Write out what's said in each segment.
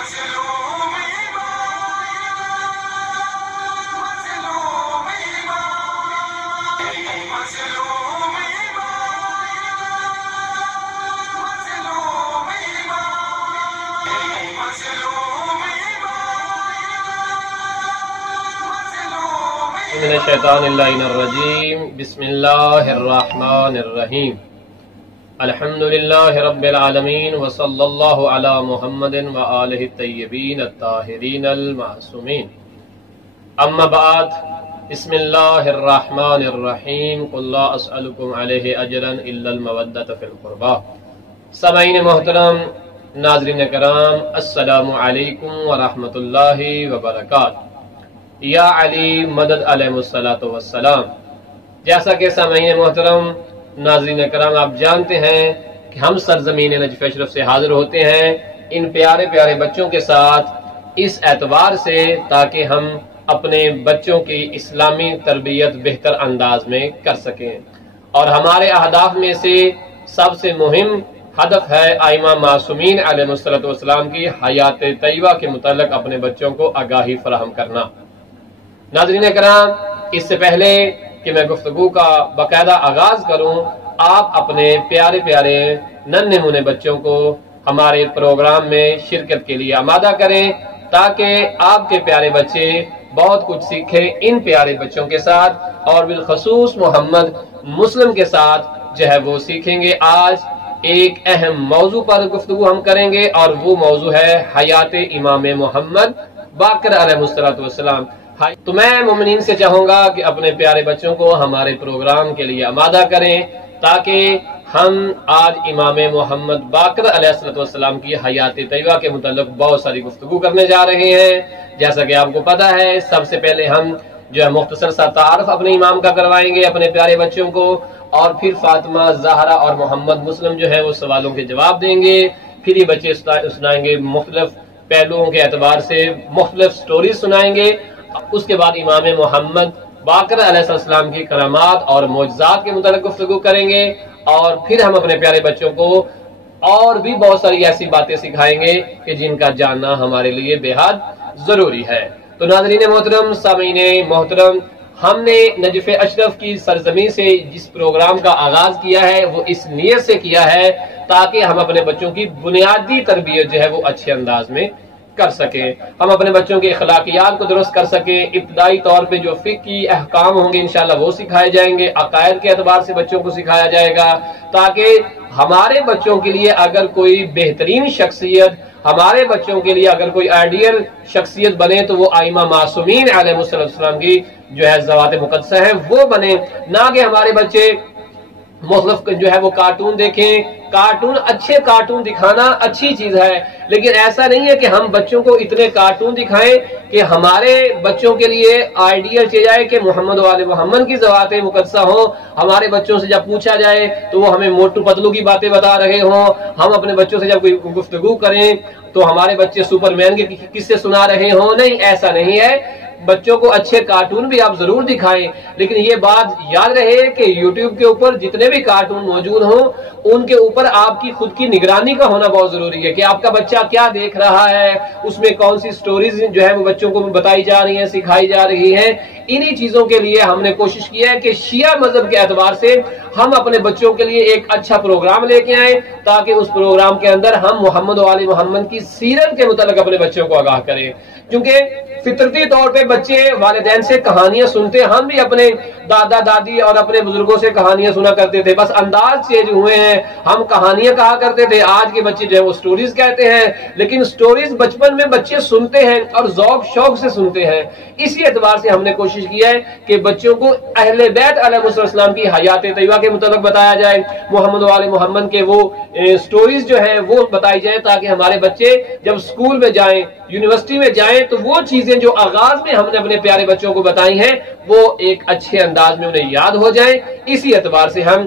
من الشیطان اللعین الرجیم بسم اللہ الرحمن الرحیم الحمدللہ رب العالمین وصلی اللہ علی محمد وآلہ الطیبین الطاہرین المعصومین اما بعد بسم اللہ الرحمن الرحیم قل لا اسألکم علیہ اجرا الا المودۃ فی القربى۔ سامعین محترم، ناظرین کرام، السلام علیکم ورحمۃ اللہ وبرکاتہ۔ یا علی مدد علیہ الصلوۃ والسلام۔ جیسا کہ سامعین محترم، ناظرین کرام، آپ جانتے ہیں کہ ہم سرزمین نجف اشرف سے حاضر ہوتے ہیں ان پیارے پیارے بچوں کے ساتھ اس اعتبار سے تاکہ ہم اپنے بچوں کی اسلامی تربیت بہتر انداز میں کر سکیں، اور ہمارے اہداف میں سے سب سے مہم ہدف ہے ائمہ معصومین علیہ الصلوۃ والسلام کی حیات طیبہ کے متعلق اپنے بچوں کو آگاہی فراہم کرنا۔ ناظرین کرام، اس سے پہلے کہ میں گفتگو کا باقاعدہ آغاز کروں، آپ اپنے پیارے پیارے ننھے منھے بچوں کو ہمارے پروگرام میں شرکت کے لیے آمادہ کریں تاکہ آپ کے پیارے بچے بہت کچھ سیکھیں ان پیارے بچوں کے ساتھ، اور بالخصوص محمد مسلم کے ساتھ جو ہے وہ سیکھیں گے۔ آج ایک اہم موضوع پر گفتگو ہم کریں گے، اور وہ موضوع ہے حیات امام محمد باقر علیہ السلام۔ تو میں مومنین سے چاہوں گا کہ اپنے پیارے بچوں کو ہمارے پروگرام کے لیے آمادہ کریں تاکہ ہم آج امام محمد باقر علیہ السلام کی حیات طیبہ کے متعلق بہت ساری گفتگو کرنے جا رہے ہیں۔ جیسا کہ آپ کو پتہ ہے، سب سے پہلے ہم جو ہے مختصر سا تعارف اپنے امام کا کروائیں گے اپنے پیارے بچوں کو، اور پھر فاطمہ زہرا اور محمد مسلم جو ہے وہ سوالوں کے جواب دیں گے۔ پھر یہ بچے سنائیں گے مختلف پہلوؤں کے اعتبار سے مختلف سٹوریز سنائیں گے۔ اس کے بعد امام محمد باقر علیہ السلام کی کرامات اور معجزات کے متعلق گفتگو کریں گے، اور پھر ہم اپنے پیارے بچوں کو اور بھی بہت ساری ایسی باتیں سکھائیں گے کہ جن کا جاننا ہمارے لیے بے حد ضروری ہے۔ تو ناظرین محترم، سامعین محترم، ہم نے نجف اشرف کی سرزمین سے جس پروگرام کا آغاز کیا ہے وہ اس نیت سے کیا ہے تاکہ ہم اپنے بچوں کی بنیادی تربیت جو ہے وہ اچھے انداز میں کر سکیں، ہم اپنے بچوں کے اخلاقیات کو درست کر سکیں۔ ابتدائی طور پہ جو فقہی احکام ہوں گے انشاءاللہ وہ سکھائے جائیں گے، عقائد کے اعتبار سے بچوں کو سکھایا جائے گا تاکہ ہمارے بچوں کے لیے اگر کوئی بہترین شخصیت، ہمارے بچوں کے لیے اگر کوئی آئیڈیل شخصیت بنے تو وہ ائمہ معصومین علیہ السلام کی جو ہے ذوات مقدسہ ہیں وہ بنے، نہ کہ ہمارے بچے مختلف جو ہے وہ کارٹون دیکھیں۔ کارٹون، اچھے کارٹون دکھانا اچھی چیز ہے، لیکن ایسا نہیں ہے کہ ہم بچوں کو اتنے کارٹون دکھائیں کہ ہمارے بچوں کے لیے آئیڈیل چل جائے کہ محمد وآل محمد کی ذوات مقدسہ ہوں۔ ہمارے بچوں سے جب پوچھا جائے تو وہ ہمیں موٹو پتلو کی باتیں بتا رہے ہوں، ہم اپنے بچوں سے جب کوئی گفتگو کریں تو ہمارے بچے سپر مین کے قصے سنا رہے ہوں۔ نہیں، ایسا نہیں ہے۔ بچوں کو اچھے کارٹون بھی آپ ضرور دکھائیں، لیکن یہ بات یاد رہے کہ یوٹیوب کے اوپر جتنے بھی کارٹون موجود ہوں ان کے اوپر آپ کی خود کی نگرانی کا ہونا بہت ضروری ہے کہ آپ کا بچہ کیا دیکھ رہا ہے، اس میں کون سی سٹوریز جو ہے وہ بچوں کو بتائی جا رہی ہیں، سکھائی جا رہی ہیں۔ انہی چیزوں کے لیے ہم نے کوشش کی ہے کہ شیعہ مذہب کے اعتبار سے ہم اپنے بچوں کے لیے ایک اچھا پروگرام لے کے آئیں تاکہ اس پروگرام کے اندر ہم محمد وآل محمد کی سیرت کے متعلق اپنے بچوں کو آگاہ کریں، کیونکہ فطرتی طور پہ بچے والدین سے کہانیاں سنتے، ہم بھی اپنے دادا دادی اور اپنے بزرگوں سے کہانیاں سنا کرتے تھے، بس انداز چینج ہوئے ہیں۔ ہم کہانیاں کہا کرتے تھے، آج کے بچے جو ہے وہ سٹوریز کہتے ہیں، لیکن سٹوریز بچپن میں بچے سنتے ہیں اور ذوق شوق سے سنتے ہیں۔ اسی اعتبار سے ہم نے کوشش کی ہے کہ بچوں کو اہل بیت علیہ السلام کی حیات طیبہ کے متعلق بتایا جائے، محمد وآل محمد کے وہ سٹوریز جو ہیں وہ بتائی جائیں تاکہ ہمارے بچے جب اسکول میں جائیں، یونیورسٹی میں جائیں تو وہ چیزیں جو آغاز میں ہم نے اپنے پیارے بچوں کو بتائی ہیں وہ ایک اچھے انداز میں انہیں یاد ہو جائیں۔ اسی اعتبار سے ہم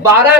12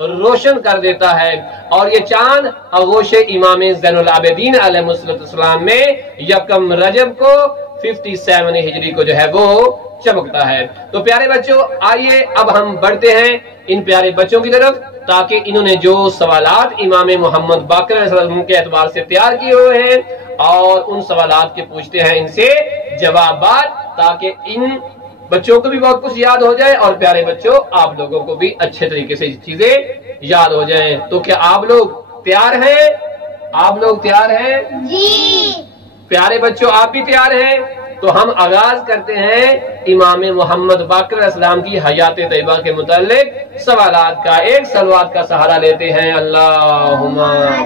روشن کر دیتا ہے، اور یہ چاند آغوش امام زین العابدین علیہ السلام میں یکم رجب کو 57 ہجری کو جو ہے وہ چمکتا ہے۔ تو پیارے بچوں، آئیے اب ہم بڑھتے ہیں ان پیارے بچوں کی طرف، تاکہ انہوں نے جو سوالات امام محمد باقر علیہ السلام کے اعتبار سے تیار کیے ہوئے ہیں، اور ان سوالات کے پوچھتے ہیں ان سے جوابات، تاکہ ان بچوں کو بھی بہت کچھ یاد ہو جائے، اور پیارے بچوں آپ لوگوں کو بھی اچھے طریقے سے چیزیں یاد ہو جائیں۔ تو کیا آپ لوگ تیار ہیں؟ آپ لوگ تیار ہیں؟ جی پیارے بچوں آپ بھی تیار ہیں؟ تو ہم آغاز کرتے ہیں امام محمد باقر علیہ السلام کی حیات طیبہ کے متعلق سوالات کا۔ ایک صلوات کا سہارا لیتے ہیں، اللہم علی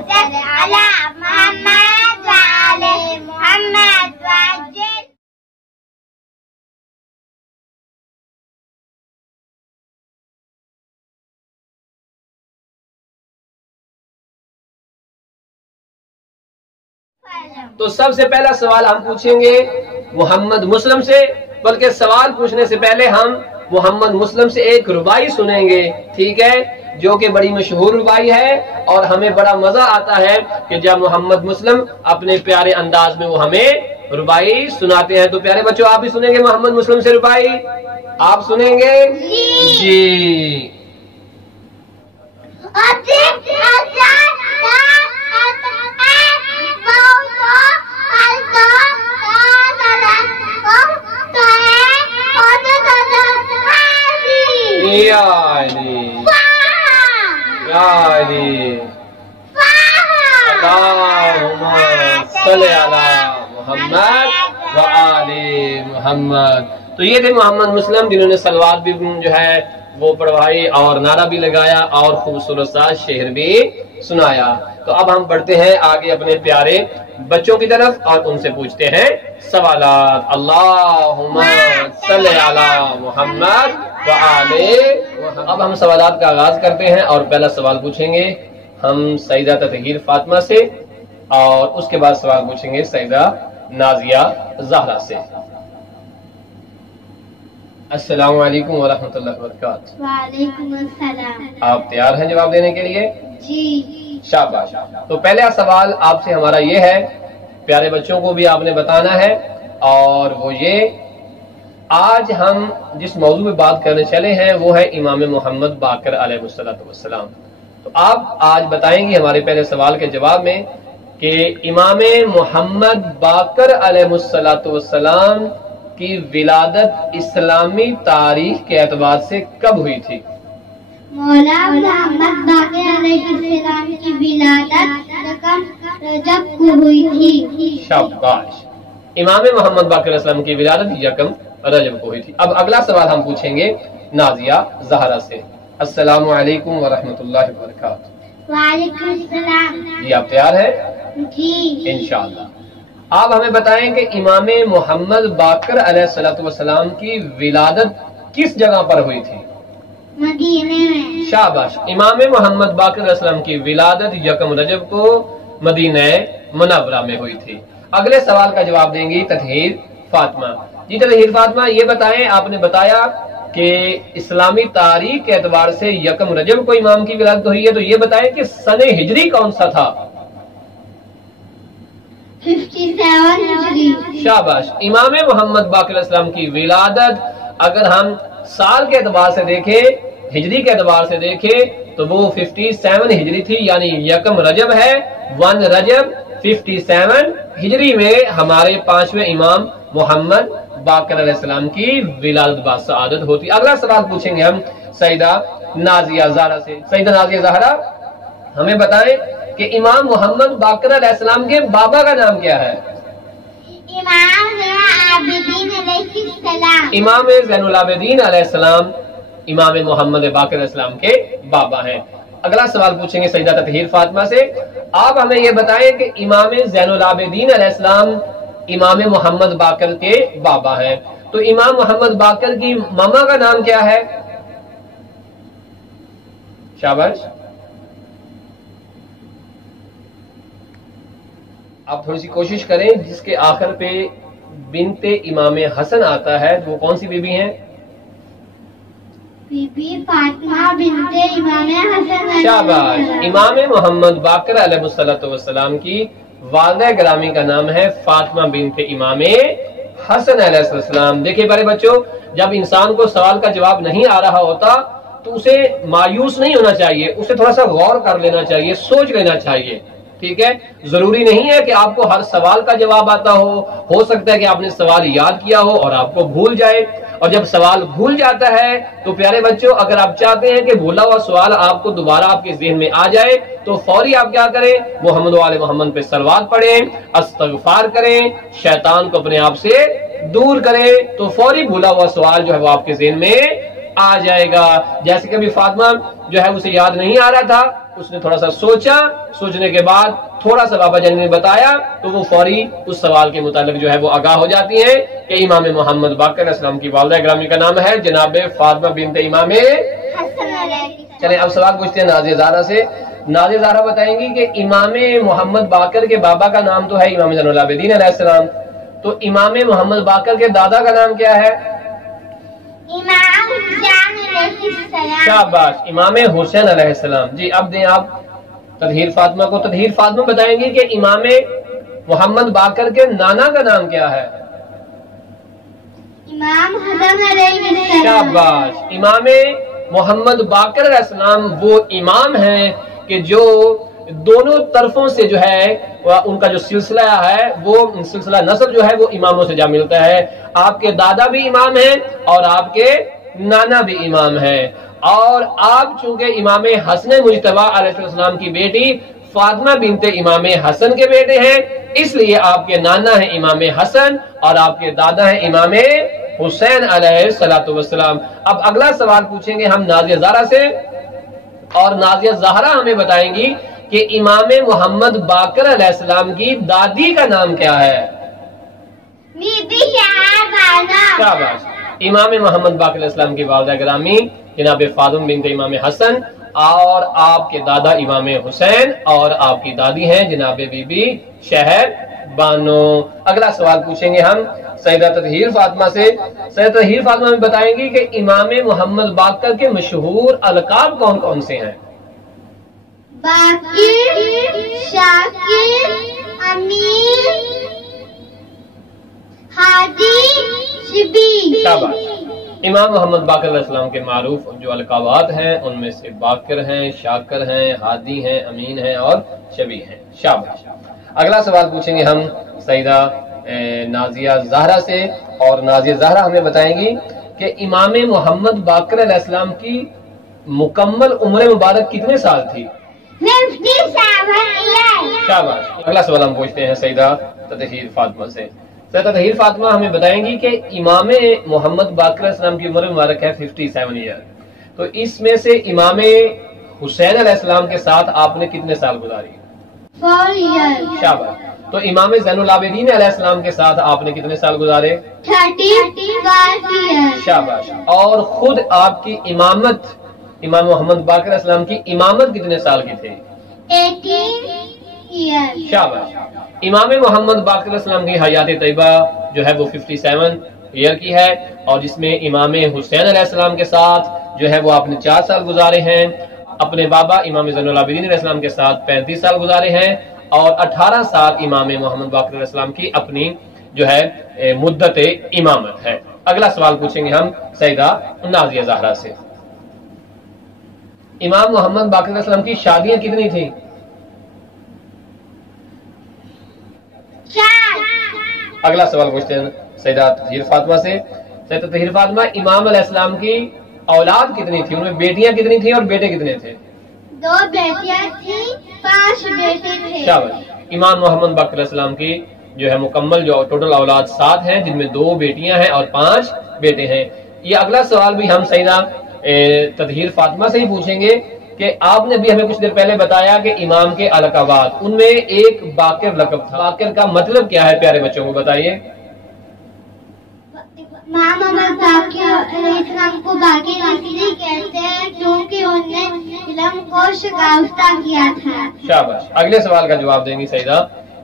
محمد وعلی محمد وعجل۔ تو سب سے پہلا سوال ہم پوچھیں گے محمد مسلم سے، بلکہ سوال پوچھنے سے پہلے ہم محمد مسلم سے ایک ربائی سنیں گے، ٹھیک ہے، جو کہ بڑی مشہور ربائی ہے، اور ہمیں بڑا مزہ آتا ہے کہ جب محمد مسلم اپنے پیارے انداز میں وہ ہمیں ربائی سناتے ہیں۔ تو پیارے بچوں آپ بھی سنیں گے محمد مسلم سے ربائی؟ آپ سنیں گے؟ جی یا علی یا علی اللہم صلی علی محمد وآل محمد۔ تو یہ تھے محمد مسلم، جنہوں نے صلوات بھی جو ہے وہ پڑھوائی، اور نعرہ بھی لگایا، اور خوبصورت سا شعر بھی سنایا۔ تو اب ہم بڑھتے ہیں آگے اپنے پیارے بچوں کی طرف، اور ان سے پوچھتے ہیں سوالات۔ اللہم صلی علی محمد وآل محمد۔ اب ہم سوالات کا آغاز کرتے ہیں، اور پہلا سوال پوچھیں گے ہم سیدہ تطہیر فاطمہ سے، اور اس کے بعد سوال پوچھیں گے سیدہ نازیہ زہرا سے۔ السلام علیکم ورحمۃ اللہ وبرکاتہ۔ وعلیکم السلام۔ آپ تیار ہیں جواب دینے کے لیے؟ جی شاباش۔ تو پہلا سوال آپ سے ہمارا یہ ہے، پیارے بچوں کو بھی آپ نے بتانا ہے، اور وہ یہ، آج ہم جس موضوع میں بات کرنے چلے ہیں وہ ہے امام محمد باقر علیہ السلام۔ تو آپ آج بتائیں گے ہمارے پہلے سوال کے جواب میں کہ امام محمد باقر علیہ السلام کی ولادت اسلامی تاریخ کے اعتبار سے کب ہوئی تھی؟ مولا محمد باقر علیہ السلام کی ولادت یکم رجب کو ہوئی تھی۔ شاباش۔ امام محمد باقر علیہ السلام کی ولادت یکم رجب کو ہوئی تھی۔ اب اگلا سوال ہم پوچھیں گے نازیہ زہرا سے۔ السلام علیکم ورحمۃ اللہ وبرکاتہ۔ وعلیکم السلام۔ جی آپ تیار ہیں؟ جی انشاءاللہ۔ آپ ہمیں بتائیں کہ امام محمد باقر علیہ السلام کی ولادت کس جگہ پر ہوئی تھی؟ مدینے میں۔ شاباش۔ امام محمد باقر علیہ السلام کی ولادت یکم رجب کو مدینہ منورہ میں ہوئی تھی۔ اگلے سوال کا جواب دیں گی تطہیر فاطمہ۔ جی تطہیر فاطمہ یہ بتائیں، آپ نے بتایا کہ اسلامی تاریخ کے اعتبار سے یکم رجب کو امام کی ولادت ہوئی ہے، تو یہ بتائیں کہ سن ہجری کون سا تھا؟ 57 ہجری۔ شاباش۔ امام محمد باقر علیہ السلام کی ولادت اگر ہم سال کے اعتبار سے دیکھیں، ہجری کے اعتبار سے دیکھیں، تو وہ 57 ہجری تھی، یعنی یکم رجب ہے، 1 رجب 57 ہجری میں ہمارے 5ویں امام محمد باقر علیہ السلام کی ولادت باسعادت ہوتی۔ اگلا سوال پوچھیں گے ہم سیدہ نازیہ زہرا سے۔ سیدہ نازیہ زہرا ہمیں بتائیں کہ امام محمد باقر علیہ السلام کے بابا کا نام کیا ہے؟ امام زین العابدین علیہ السلام۔ امام زین العابدین علیہ السلام امام محمد باقر علیہ السلام کے بابا ہیں۔ اگلا سوال پوچھیں گے سیدہ تطہیر فاطمہ سے۔ آپ ہمیں یہ بتائیں کہ امام زین العابدین علیہ السلام امام محمد باقر کے بابا ہیں، تو امام محمد باقر کی ماما کا نام کیا ہے؟ شاباش۔ آپ تھوڑی سی کوشش کریں، جس کے آخر پہ بنت امام حسن آتا ہے، وہ کون سی بیوی ہیں؟ بی بی فاطمہ بنت امام حسن شاباش، امام محمد باقر علیہ السلام کی والدہ گرامی کا نام ہے فاطمہ بنت امام حسن علیہ السلام۔ دیکھیں بڑے بچوں، جب انسان کو سوال کا جواب نہیں آ رہا ہوتا تو اسے مایوس نہیں ہونا چاہیے، اسے تھوڑا سا غور کر لینا چاہیے، سوچ لینا چاہیے، ٹھیک ہے؟ ضروری نہیں ہے کہ آپ کو ہر سوال کا جواب آتا ہو سکتا ہے کہ آپ نے سوال یاد کیا ہو اور آپ کو بھول جائے، اور جب سوال بھول جاتا ہے تو پیارے بچوں اگر آپ چاہتے ہیں کہ بھولا ہوا سوال آپ کو دوبارہ آپ کے ذہن میں آ جائے تو فوری آپ کیا کریں، محمد و آل محمد پہ صلوات پڑھیں، استغفار کریں، شیطان کو اپنے آپ سے دور کریں، تو فوری بھولا ہوا سوال جو ہے وہ آپ کے ذہن میں آ جائے گا۔ جیسے کہ ابھی فاطمہ جو ہے اسے یاد نہیں آ رہا تھا، اس نے تھوڑا سا سوچا، سوچنے کے بعد تھوڑا سا بابا جان نے بتایا تو وہ فوری اس سوال کے متعلق جو ہے وہ آگاہ ہو جاتی ہیں کہ امام محمد باقر علیہ السلام کی والدہ گرامی کا نام ہے جناب فاطمہ بنت امام حسن علیہ۔ چلیں اب سوال پوچھتے ہیں نازیہ زہرا سے۔ نازیہ زہرا بتائیں گی کہ امام محمد باقر کے بابا کا نام تو ہے امام زین العابدین علیہ السلام، تو امام محمد باقر کے دادا کا نام کیا ہے؟ امام حسین علیہ السلام۔ شاباش، امام حسین علیہ السلام۔ جی اب دیں آپ تطہیر فاطمہ کو۔ تطہیر فاطمہ بتائیں گی کہ امام محمد باقر کے نانا کا نام کیا ہے؟ امام حسن علیہ السلام۔ شاباش، امام محمد باقر علیہ السلام وہ امام ہیں کہ جو دونوں طرفوں سے جو ہے ان کا جو سلسلہ ہے وہ سلسلہ نسب جو ہے وہ اماموں سے جا ملتا ہے۔ آپ کے دادا بھی امام ہیں اور آپ کے نانا بھی امام ہیں، اور آپ چونکہ امام حسن مجتبی علیہ السلام کی بیٹی فاطمہ بنت امام حسن کے بیٹے ہیں، اس لیے آپ کے نانا ہیں امام حسن اور آپ کے دادا ہیں امام حسین علیہ السلام۔ اب اگلا سوال پوچھیں گے ہم نازیہ زہرا سے، اور نازیہ زہرا ہمیں بتائیں گی کہ امام محمد باقر علیہ السلام کی دادی کا نام کیا ہے؟ بی بی شہابانہ۔ شاباش، امام محمد باقر علیہ السلام کی والدہ گرامی جناب فاطمہ بنت امام حسن، اور آپ کے دادا امام حسین اور آپ کی دادی ہیں جناب بی بی شہر بانو۔ اگلا سوال پوچھیں گے ہم سیدہ تطہیر فاطمہ سے۔ سیدہ تطہیر فاطمہ میں بتائیں گی کہ امام محمد باقر کے مشہور القاب کون کون سے ہیں؟ باقر، شاکر، امین، ہادی، شبیر۔ شاباش، امام محمد باقر علیہ السلام کے معروف جو القابات ہیں ان میں سے باقر ہیں، شاکر ہیں، ہادی ہیں، امین ہیں اور شبی ہیں۔ شاباش، اگلا سوال پوچھیں گے ہم سیدہ نازیہ زہرا سے، اور نازیہ زہرا ہمیں بتائیں گی کہ امام محمد باقر علیہ السلام کی مکمل عمر مبارک کتنے سال تھی؟ 57 ایئر۔ شاباش، اگلا سوال ہم پوچھتے ہیں سیدہ تطہیر فاطمہ سے۔ سیدہ تطہیر فاطمہ ہمیں بتائیں گی کہ امام محمد باقر علیہ السلام کی عمر مبارک ہے 57 ایئر، تو اس میں سے امام حسین علیہ السلام کے ساتھ آپ نے کتنے سال گزاری؟ 4 ایئر۔ شاباش، تو امام زین العابدین علیہ السلام کے ساتھ آپ نے کتنے سال گزارے؟ 35 ایئر۔ شاباش، اور خود آپ کی امامت امام محمد باقر علیہ السلام کی امامت کتنے سال کی تھی؟ 18 ایئر۔ شاباش، امام محمد باقر علیہ السلام کی حیات طیبہ جو ہے وہ 57 ایئر کی ہے، اور جس میں امام حسین علیہ السلام کے ساتھ جو ہے وہ آپ نے 4 سال گزارے ہیں، اپنے بابا امام زین العابدین علیہ السلام کے ساتھ 35 سال گزارے ہیں، اور 18 سال امام محمد باقر علیہ السلام کی اپنی جو ہے مدت امامت ہے۔ اگلا سوال پوچھیں گے ہم سیدہ نازیہ زہرا سے۔ امام محمد باقر علیہ السلام کی شادیاں کتنی تھیں؟ 4۔ اگلا سوال پوچھتے ہیں سیدہ تطہیر فاطمہ سے۔ سیدہ تطہیر فاطمہ، امام علیہ السلام کی اولاد کتنی تھی؟ ان میں بیٹیاں کتنی تھیں اور بیٹے کتنے تھے؟ 2 بیٹیاں تھیں، 5 بیٹے تھے۔ شاباش، امام محمد باقر علیہ السلام کی جو ہے مکمل جو ٹوٹل اولاد 7 ہیں، جن میں 2 بیٹیاں ہیں اور 5 بیٹے ہیں۔ یہ اگلا سوال بھی ہم سیدہ تطہیر فاطمہ سے ہی پوچھیں گے کہ آپ نے بھی ہمیں کچھ دیر پہلے بتایا کہ امام کے القابات، ان میں ایک باقر لقب تھا، باقر کا مطلب کیا ہے پیارے بچوں کو بتائیے؟ امام محمد باقر علیہ السلام کو باقر اس لیے کہتے ہیں کیونکہ انہوں نے علم کو شکافتہ کیا تھا۔ شاباش، اگلے سوال کا جواب دیں گی سیدہ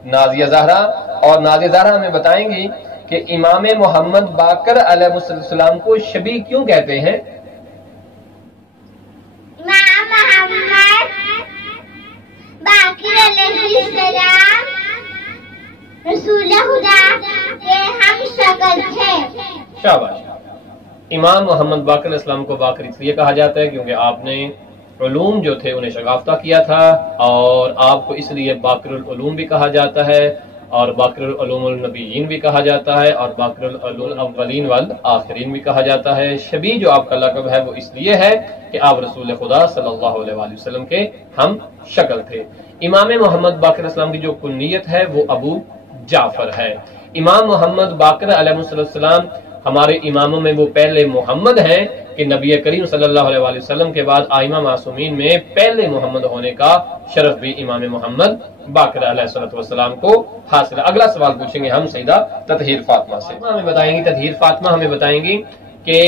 نازیہ زہرا، اور نازیہ زہرا ہمیں بتائیں گی کہ امام محمد باقر علیہ السلام کو شبی کیوں کہتے ہیں؟ محمد باقر علیہ السلام رسول خدا کے ہم شکل تھے۔ شاباش۔ امام محمد باقر علیہ السلام کو باقر اس لیے کہا جاتا ہے کیونکہ آپ نے علوم جو تھے انہیں شگافتہ کیا تھا، اور آپ کو اس لیے باقر العلوم بھی کہا جاتا ہے، اور باقر العلوم النبیین بھی کہا جاتا ہے، اور باقر العلوم الاولین والآخرین بھی کہا جاتا ہے۔ شبیہ جو آپ کا لقب ہے وہ اس لیے ہے کہ آپ رسول خدا صلی اللہ علیہ وآلہ وسلم کے ہم شکل تھے۔ امام محمد باقر اسلام کی جو کنیت ہے وہ ابو جعفر ہے۔ امام محمد باقر علیہ السلام ہمارے اماموں میں وہ پہلے محمد ہیں کہ نبی کریم صلی اللہ علیہ وآلہ وسلم کے بعد ائمہ معصومین میں پہلے محمد ہونے کا شرف بھی امام محمد باقر علیہ السلام کو حاصل ہے۔ اگلا سوال پوچھیں گے ہم سیدہ تطہیر فاطمہ سے۔ ہمیں بتائیں گی تطہیر فاطمہ ہمیں بتائیں گی کہ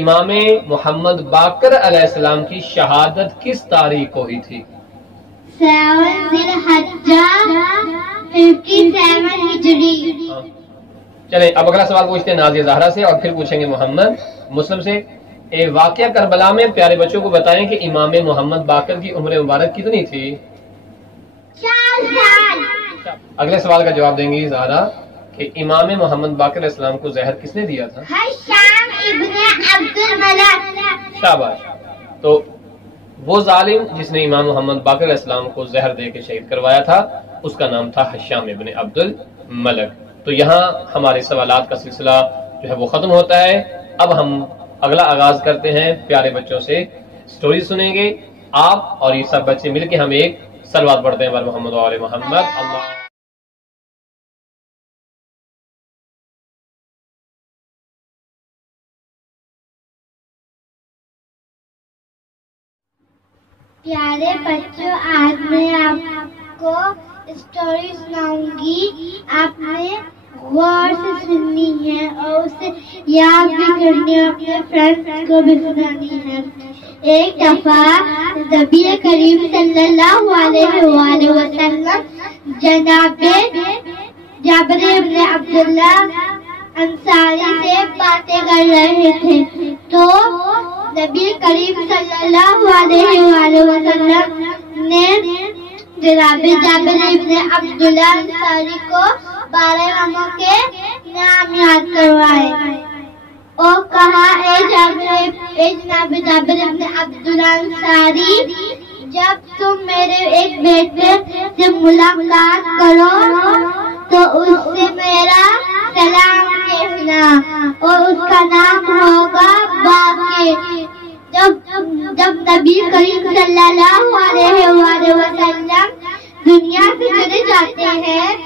امام محمد باقر علیہ السلام کی شہادت کس تاریخ کو ہوئی تھی؟ 7 ذی الحجہ 57 ہجری۔ چلیں اب اگلا سوال پوچھتے ہیں نازیہ زہرا سے، اور پھر پوچھیں گے محمد مسلم سے۔ واقعہ کربلا میں پیارے بچوں کو بتائیں کہ امام محمد باقر کی عمر مبارک کتنی تھی؟ 4 سال۔ اگلے سوال کا جواب دیں گی زہرا کہ امام محمد باقر علیہ السلام کو زہر کس نے دیا تھا؟ حشام ابن عبد الملک۔ شاباش۔ تو وہ ظالم جس نے امام محمد باقر علیہ السلام کو زہر دے کے شہید کروایا تھا اس کا نام تھا حشام ابن عبد الملک۔ تو یہاں ہمارے سوالات کا سلسلہ جو ہے وہ ختم ہوتا ہے۔ اب ہم اگلا آغاز کرتے ہیں، پیارے بچوں سے سٹوری سنیں گے۔ آپ اور یہ سب بچے مل کے ہم ایک صلوات پڑھتے ہیں بر محمد و آل محمد۔ اللہ پیارے بچوں، آج میں آپ کو اسٹوری سناؤں گی۔ آپ نے غور سے سننی ہے اور اسے یاد بھی کرنی ہے، اپنے فرینڈس کو بھی سنانی ہے۔ ایک دفعہ نبی کریم صلی اللہ علیہ وآلہ وسلم جناب جابر بن عبداللہ انصاری سے باتیں کر رہے تھے، تو نبی کریم صلی اللہ علیہ وآلہ وسلم نے جناب جابر بن عبداللہ انصاری کو 12 اماموں کے نام یاد کروائے اور کہا، اے جناب جابر بن عبداللہ انصاری، جب تم میرے ایک بیٹے سے ملاقات کرو تو اس سے میرا سلام کہنا اور اس کا نام ہوگا باقر۔ جب نبی کریم صلی اللہ علیہ وآلہ وسلم دنیا سے چلے جاتے ہیں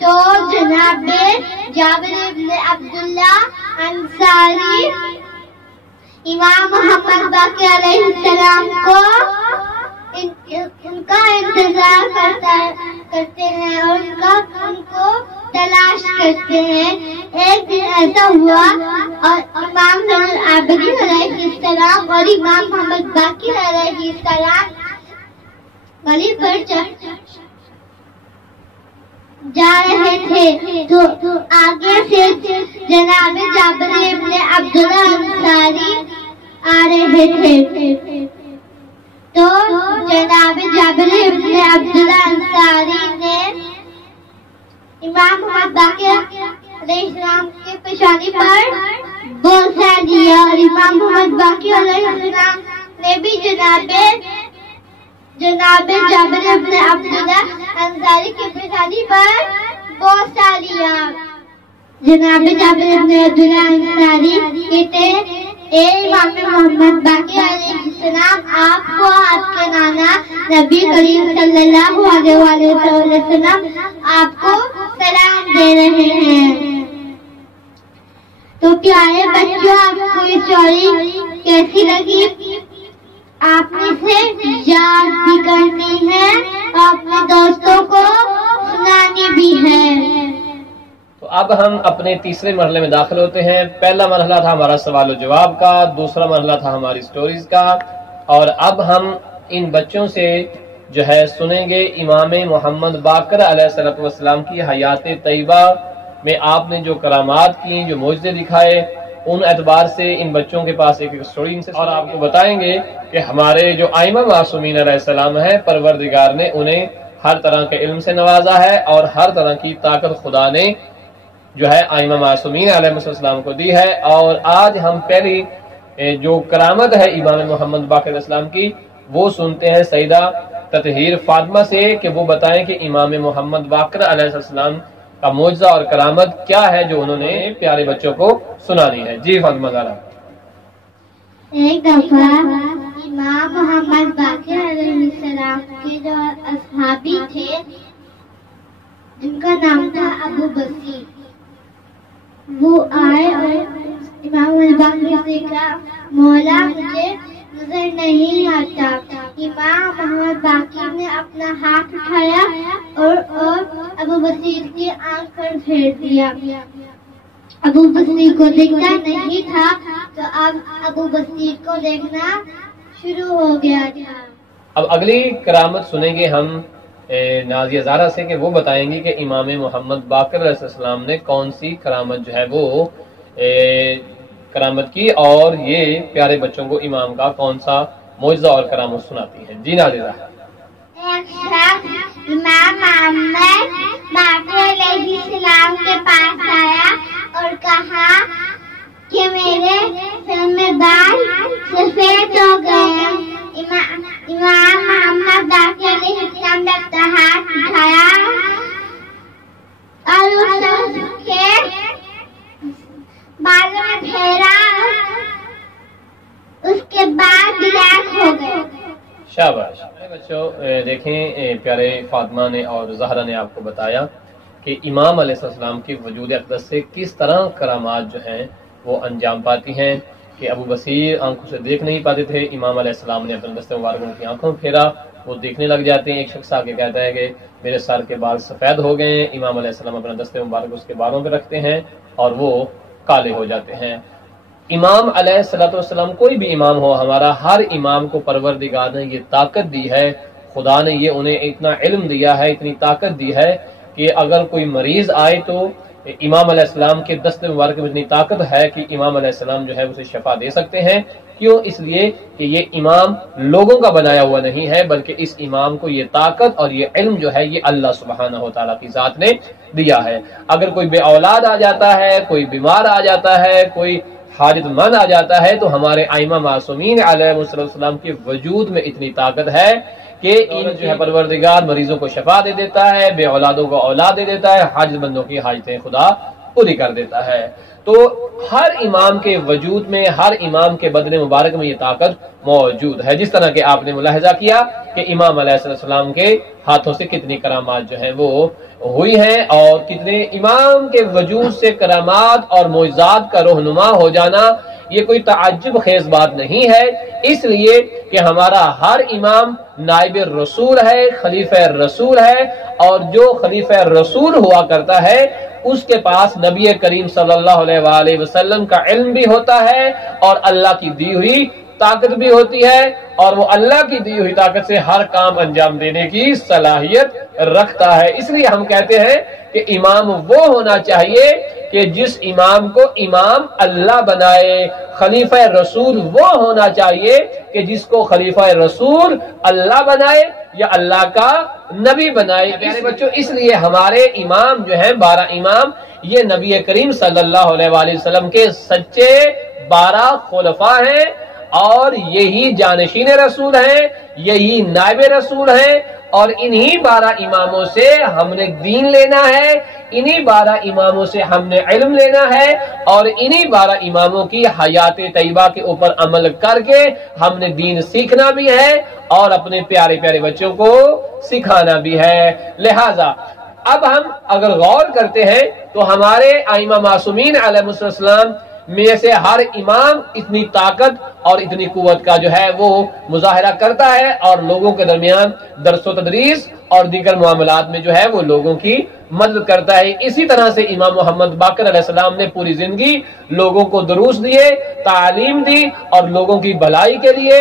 تو جناب جابر بن عبداللہ انصاری امام محمد باقر علیہ السلام کو ان کا انتظار کرتے ہیں اور ان کو تلاش کرتے ہیں۔ ایک دن ایسا ہوا اور امام زین العابدین علیہ السلام اور امام محمد باقر علیہ السلام گلی پر جا رہے تھے تو آگے سے جناب جابر بن عبداللہ انصاری آ رہے تھے، تو جناب جابر بن عبداللہ انصاری نے امام محمد باقر علیہ السلام کے پیشانی پر بوسہ دیا اور امام محمد باقر علیہ السلام نے بھی جناب جابر بن عبداللہ انصاری کے پیشانی پر بوسہ لیا۔ جناب جابر بن عبداللہ انصاری کہتے، اے امام محمد باقر علیہ السلام، آپ کو آپ کے نانا نبی کریم صلی اللہ علیہ وسلم آپ کو سلام دے رہے ہیں۔ تو پیارے بچوں، آپ کو یہ اسٹوری کیسی لگی؟ آپ نے اسے یاد بھی کرنی ہے اور اپنے دوستوں کو سنانی بھی ہے۔ تو اب ہم اپنے تیسرے مرحلے میں داخل ہوتے ہیں۔ پہلا مرحلہ تھا ہمارا سوال و جواب کا، دوسرا مرحلہ تھا ہماری سٹوریز کا، اور اب ہم ان بچوں سے جو ہے سنیں گے امام محمد باقر علیہ السلام کی حیات طیبہ میں آپ نے جو کرامات کی، جو معجزے دکھائے، ان اعتبار سے ان بچوں کے پاس ایک اسٹوری اور آپ کو بتائیں گے کہ ہمارے جو ائمہ معصومین علیہ السلام ہیں، پروردگار نے انہیں ہر طرح کے علم سے نوازا ہے اور ہر طرح کی طاقت خدا نے جو ہے ائمہ معصومین علیہ السلام کو دی ہے۔ اور آج ہم پہلی جو کرامت ہے امام محمد باقر علیہ السلام کی وہ سنتے ہیں سیدہ تطہیر فاطمہ سے کہ وہ بتائیں کہ امام محمد باقر علیہ السلام کا معجزہ اور کرامت کیا ہے جو انہوں نے پیارے بچوں کو سنانی ہے۔ جی فاطمہ زہرا۔ ایک دفعہ امام محمد باقر علیہ السلام کے جو اصحابی تھے جن کا نام تھا ابو بصیر، وہ آئے اور امام محمد باقر سے کہا مولا مجھے نظر نہیں آتا۔ امام محمد باقر نے اپنا ہاتھ اٹھایا اور ابو بصیر کی آنکھ پر پھیر دیا۔ ابو بصیر کو دیکھتا نہیں تھا تو اب ابو بصیر کو دیکھنا شروع ہو گیا تھا۔ اب اگلی کرامت سنیں گے ہم نازیہ زہرا سے کہ وہ بتائیں گی کہ امام محمد باقر علیہ السلام نے کون سی کرامت جو ہے وہ کرامت کی اور یہ پیارے بچوں کو امام کا کون سا معجزہ اور کرامت سناتی ہیں۔ جی نازیہ زہرا۔ ایک شخص امام محمد باقر علیہ السلام کے پاس آیا اور کہا کہ میرے سر میں بال سفید ہو گئے ہیں۔ امام محمد باقر علیہ السلام نے اپنا ہاتھ اٹھایا اور اس شخص کے بالوں میں پھیرا، اس کے بعد بلیک ہو گئے۔ شاباش بچوں، دیکھیں پیارے فاطمہ نے اور زہرا نے آپ کو بتایا کہ امام علیہ السلام کی وجود اقدس سے کس طرح کرامات جو ہیں وہ انجام پاتی ہیں کہ ابو بصیر آنکھوں سے دیکھ نہیں پاتے تھے، امام علیہ السلام نے اپنے دست مبارک ان کی آنکھوں میں پھیرا، وہ دیکھنے لگ جاتے ہیں۔ ایک شخص آ کے کہتا ہے کہ میرے سر کے بال سفید ہو گئے ہیں، امام علیہ السلام اپنا دست مبارک اس کے بالوں پہ رکھتے ہیں اور وہ کالے ہو جاتے ہیں۔ امام علیہ السلام کوئی بھی امام ہو، ہمارا ہر امام کو پروردگار نے یہ طاقت دی ہے، خدا نے یہ انہیں اتنا علم دیا ہے، اتنی طاقت دی ہے کہ اگر کوئی مریض آئے تو امام علیہ السلام کے دست مبارک میں اتنی طاقت ہے کہ امام علیہ السلام جو ہے اسے شفا دے سکتے ہیں۔ کیوں؟ اس لیے کہ یہ امام لوگوں کا بنایا ہوا نہیں ہے، بلکہ اس امام کو یہ طاقت اور یہ علم جو ہے یہ اللہ سبحانہ و تعالیٰ کی ذات نے دیا ہے۔ اگر کوئی بے اولاد آ جاتا ہے، کوئی بیمار آ جاتا ہے، کوئی حاجت مند آ جاتا ہے تو ہمارے ائمہ معصومین علیہ السلام کے وجود میں اتنی طاقت ہے کہ ان جو ہے پروردگار مریضوں کو شفا دے دیتا ہے، بے اولادوں کو اولاد دے دیتا ہے، حاجت مندوں کی حاجتیں خدا پوری کر دیتا ہے۔ تو ہر امام کے وجود میں، ہر امام کے بدن مبارک میں یہ طاقت موجود ہے، جس طرح کہ آپ نے ملاحظہ کیا کہ امام علیہ السلام کے ہاتھوں سے کتنی کرامات جو ہیں وہ ہوئی ہیں، اور کتنے امام کے وجود سے کرامات اور معجزات کا رہنما ہو جانا یہ کوئی تعجب خیز بات نہیں ہے، اس لیے کہ ہمارا ہر امام نائب رسول ہے، خلیفہ رسول ہے، اور جو خلیفہ رسول ہوا کرتا ہے اس کے پاس نبی کریم صلی اللہ علیہ وآلہ وسلم کا علم بھی ہوتا ہے اور اللہ کی دی ہوئی طاقت بھی ہوتی ہے، اور وہ اللہ کی دی ہوئی طاقت سے ہر کام انجام دینے کی صلاحیت رکھتا ہے۔ اس لیے ہم کہتے ہیں کہ امام وہ ہونا چاہیے کہ جس امام کو امام اللہ بنائے، خلیفہ رسول وہ ہونا چاہیے کہ جس کو خلیفہ رسول اللہ بنائے یا اللہ کا نبی بنائے۔ پیارے بچوں، اس لیے ہمارے امام جو ہیں 12 امام یہ نبی کریم صلی اللہ علیہ وآلہ وسلم کے سچے 12 خلفاء ہیں، اور یہی جانشین رسول ہیں، یہی نائب رسول ہیں، اور انہی 12 اماموں سے ہم نے دین لینا ہے، انہی 12 اماموں سے ہم نے علم لینا ہے، اور انہی 12 اماموں کی حیات طیبہ کے اوپر عمل کر کے ہم نے دین سیکھنا بھی ہے اور اپنے پیارے پیارے بچوں کو سکھانا بھی ہے۔ لہذا اب ہم اگر غور کرتے ہیں تو ہمارے ائمہ معصومین علیہ السلام میں سے ہر امام اتنی طاقت اور اتنی قوت کا جو ہے وہ مظاہرہ کرتا ہے، اور لوگوں کے درمیان درس و تدریس اور دیگر معاملات میں جو ہے وہ لوگوں کی مدد کرتا ہے۔ اسی طرح سے امام محمد باقر علیہ السلام نے پوری زندگی لوگوں کو دروس دیے، تعلیم دی، اور لوگوں کی بھلائی کے لیے،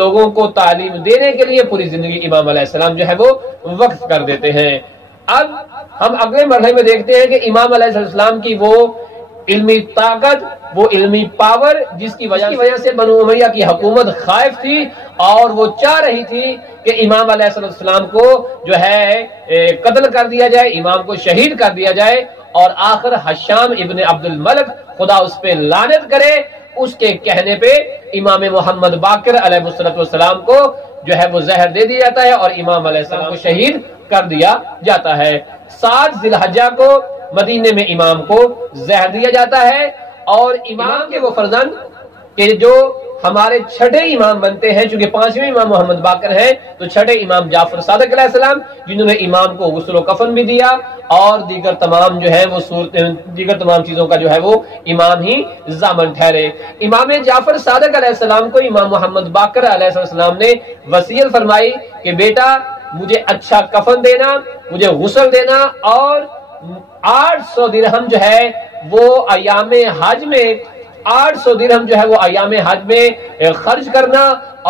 لوگوں کو تعلیم دینے کے لیے پوری زندگی امام علیہ السلام جو ہے وہ وقف کر دیتے ہیں۔ اب ہم اگلے مرحلے میں دیکھتے ہیں کہ امام علیہ السلام کی وہ علمی طاقت، وہ علمی پاور جس کی وجہ سے بنو امیہ کی حکومت خائف تھی اور وہ چاہ رہی تھی کہ امام علیہ السلام کو جو ہے قتل کر دیا جائے، امام کو شہید کر دیا جائے، اور آخر حشام ابن عبد الملک خدا اس پہ لعنت کرے، اس کے کہنے پہ امام محمد باقر علیہ السلام کو جو ہے وہ زہر دے دیا جاتا ہے اور امام علیہ السلام کو شہید کر دیا جاتا ہے۔ 7 ذی الحجہ کو مدینے میں امام کو زہر دیا جاتا ہے، اور امام کے وہ فرزند کہ جو ہمارے چھٹے امام بنتے ہیں، چونکہ 5ویں امام محمد باقر ہیں، تو چھٹے امام جعفر صادق علیہ السلام جنہوں نے امام کو غسل و کفن بھی دیا اور دیگر تمام جو ہے وہ دیگر تمام چیزوں کا جو ہے وہ امام ہی ضامن ٹھہرے۔ امام جعفر صادق علیہ السلام کو امام محمد باقر علیہ السلام نے وصیت فرمائی کہ بیٹا مجھے اچھا کفن دینا، مجھے غسل دینا، اور 800 درہم جو ہے وہ ایام حج میں 800 درہم جو ہے وہ ایام حج میں خرچ کرنا،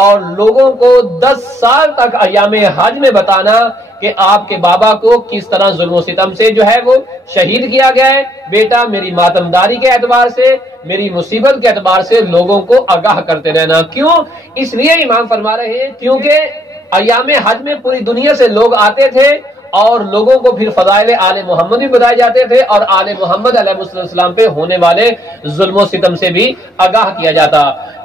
اور لوگوں کو 10 سال تک ایام حج میں بتانا کہ آپ کے بابا کو کس طرح ظلم و ستم سے جو ہے وہ شہید کیا گیا ہے۔ بیٹا میری ماتمداری کے اعتبار سے، میری مصیبت کے اعتبار سے لوگوں کو آگاہ کرتے رہنا۔ کیوں؟ اس لیے امام فرما رہے ہیں کیونکہ ایام حج میں پوری دنیا سے لوگ آتے تھے اور لوگوں کو پھر فضائل آل محمد بھی بتائے جاتے تھے، اور آل محمد علیہ السلام پہ ہونے والے ظلم و ستم سے بھی آگاہ کیا جاتا۔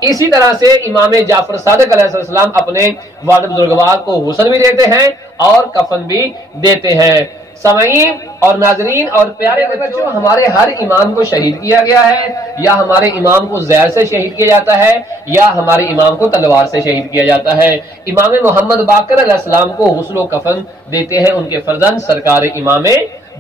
اسی طرح سے امام جعفر صادق علیہ السلام اپنے والد بزرگوار کو غسل بھی دیتے ہیں اور کفن بھی دیتے ہیں۔ سامعین اور ناظرین اور پیارے بچوں، ہمارے ہر امام کو شہید کیا گیا ہے، یا ہمارے امام کو زہر سے شہید کیا جاتا ہے، یا ہمارے امام کو تلوار سے شہید کیا جاتا ہے۔ امام محمد باقر علیہ السلام کو غسل و کفن دیتے ہیں ان کے فرزند سرکار امام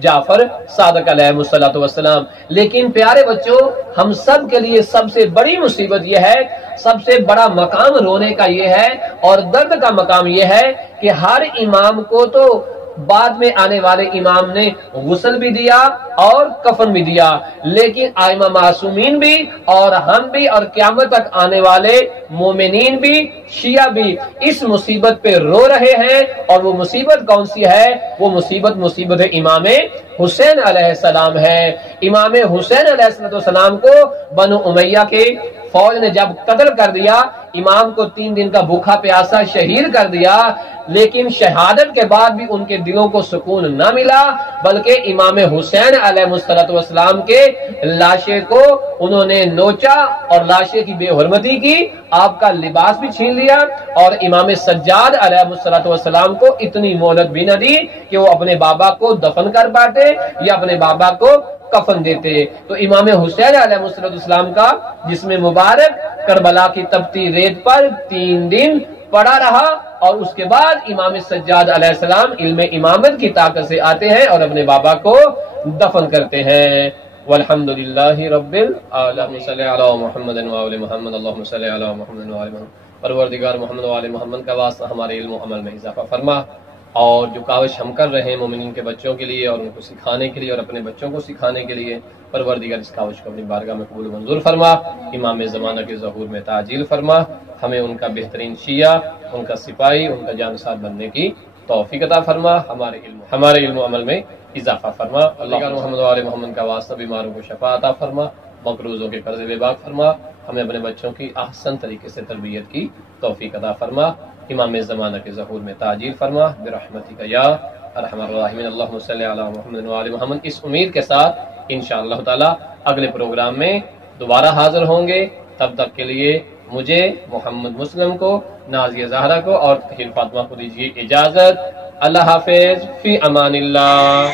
جعفر صادق علیہ السلام۔ لیکن پیارے بچوں، ہم سب کے لیے سب سے بڑی مصیبت یہ ہے، سب سے بڑا مقام رونے کا یہ ہے اور درد کا مقام یہ ہے کہ ہر امام کو تو بعد میں آنے والے امام نے غسل بھی دیا اور کفن بھی دیا، لیکن ائمہ معصومین بھی اور ہم بھی اور قیامت تک آنے والے مومنین بھی، شیعہ بھی اس مصیبت پہ رو رہے ہیں۔ اور وہ مصیبت کون سی ہے؟ وہ مصیبت امام حسین علیہ السلام ہے۔ امام حسین علیہ السلام کو بنو امیہ کے فوج نے جب قتل کر دیا، امام کو 3 دن کا بھوکا پیاسا شہید کر دیا، لیکن شہادت کے بعد بھی ان کے دلوں کو سکون نہ ملا، بلکہ امام حسین علیہ السلام کے لاشے کو انہوں نے نوچا اور لاشے کی بے حرمتی کی، آپ کا لباس بھی چھین لیا، اور امام سجاد علیہ السلام کو اتنی مہلت بھی نہ دی کہ وہ اپنے بابا کو دفن کر پاتے یا اپنے بابا کو کفن دیتے۔ تو امام حسین علیہ السلام کا جسم مبارک کربلا کی تپتی ریت پر 3 دن پڑا رہا، اور اس کے بعد امام سجاد علیہ السلام علم امامت کی طاقت سے آتے ہیں اور اپنے بابا کو دفن کرتے ہیں۔ والحمدللہ رب العالمین، صلی علی محمد و آل محمد، اللہم صلی علی محمد و آل محمد۔ پروردگار محمد و آل محمد کا واسطہ ہمارے علم و عمل میں اضافہ فرما، اور جو کاوش ہم کر رہے ہیں مومنین کے بچوں کے لیے اور ان کو سکھانے کے لیے اور اپنے بچوں کو سکھانے کے لیے، پروردگار اس کاوش کو اپنی بارگاہ میں قبول منظور فرما، امام زمانہ کے ظہور میں تعجیل فرما، ہمیں ان کا بہترین شیعہ، ان کا سپاہی، ان کا جانسار بننے کی توفیق عطا فرما، ہمارے علم و عمل میں اضافہ فرما۔ اللہ محمد و آل محمد کا واسطہ بیماروں کو شفا عطا فرما، مقروضوں کے قرض بے باک فرما، ہمیں اپنے بچوں کی احسن طریقے سے تربیت کی توفیق عطا فرما، امام زمانہ کے ظہور میں تعجیل فرما برحمتک یا ارحم الراحمین۔ اللہم صلی علی محمد و آل محمد۔ اس امید کے ساتھ انشاءاللہ تعالی اگلے پروگرام میں دوبارہ حاضر ہوں گے، تب تک کے لیے مجھے محمد مسلم کو، نازیہ زہرا کو اور طاہر فاطمہ کو دیجیے اجازت۔ اللہ حافظ، فی امان اللہ۔